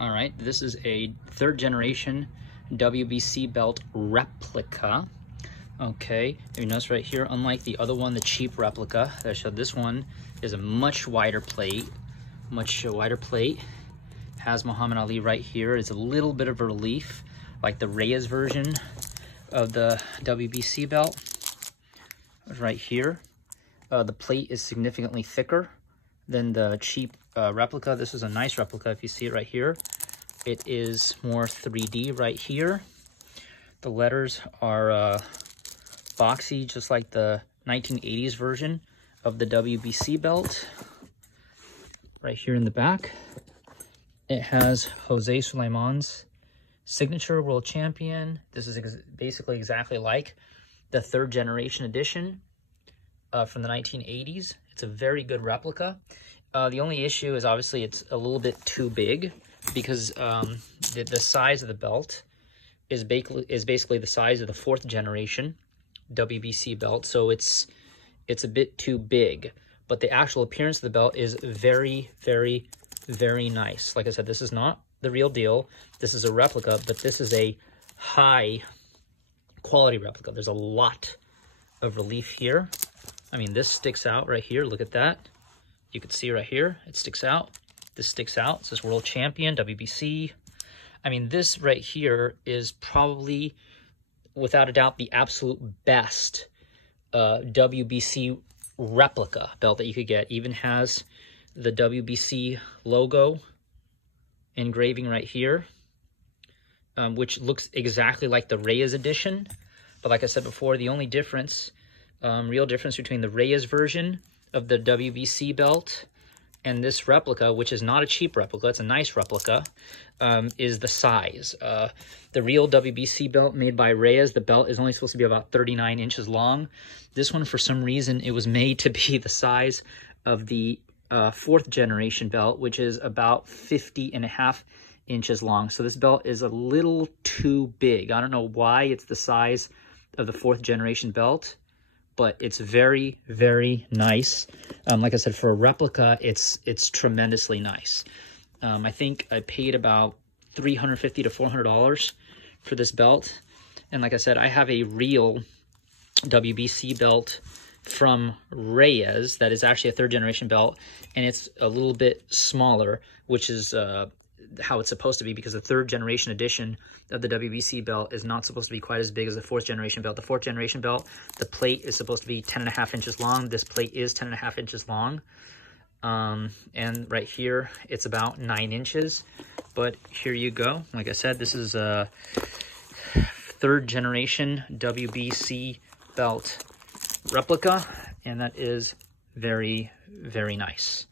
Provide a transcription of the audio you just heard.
All right, this is a third generation WBC belt replica. Okay, you notice right here, unlike the other one, the cheap replica that I showed, this one is a much wider plate, has Muhammad Ali right here. It's a little bit of a relief, like the Reyes version of the WBC belt right here. The plate is significantly thicker than the cheap replica. This is a nice replica if you see it right here. It is more 3D right here. The letters are boxy, just like the 1980s version of the WBC belt. Right here in the back, it has Jose Sulaiman's signature world champion. This is basically exactly like the third generation edition from the 1980s. It's a very good replica. The only issue is obviously it's a little bit too big, because the size of the belt is basically the size of the fourth generation WBC belt, so it's a bit too big. But the actual appearance of the belt is very, very, very nice. Like I said, this is not the real deal. This is a replica, but this is a high quality replica. There's a lot of relief here. I mean, this sticks out right here. Look at that. You can see right here, it sticks out. This sticks out. It says World Champion, WBC. I mean, this right here is probably, without a doubt, the absolute best WBC replica belt that you could get. Even has the WBC logo engraving right here, which looks exactly like the Reyes edition. But like I said before, the only difference, real difference between the Reyes version of the WBC belt and this replica, which is not a cheap replica, it's a nice replica, is the size. The real WBC belt made by Reyes, the belt is only supposed to be about 39 inches long. This one, for some reason, it was made to be the size of the fourth generation belt, which is about 50.5 inches long. So this belt is a little too big. I don't know why it's the size of the fourth generation belt, but it's very, very nice. Like I said, for a replica, it's tremendously nice. I think I paid about $350 to $400 for this belt. And like I said, I have a real WBC belt from Reyes that is actually a third generation belt, and it's a little bit smaller, which is how it's supposed to be, because the third generation edition of the WBC belt is not supposed to be quite as big as the fourth generation belt. The fourth generation belt, the plate is supposed to be 10.5 inches long. This plate is 10.5 inches long. And right here, it's about 9 inches. But here you go. Like I said, this is a third generation WBC belt replica, and that is very, very nice.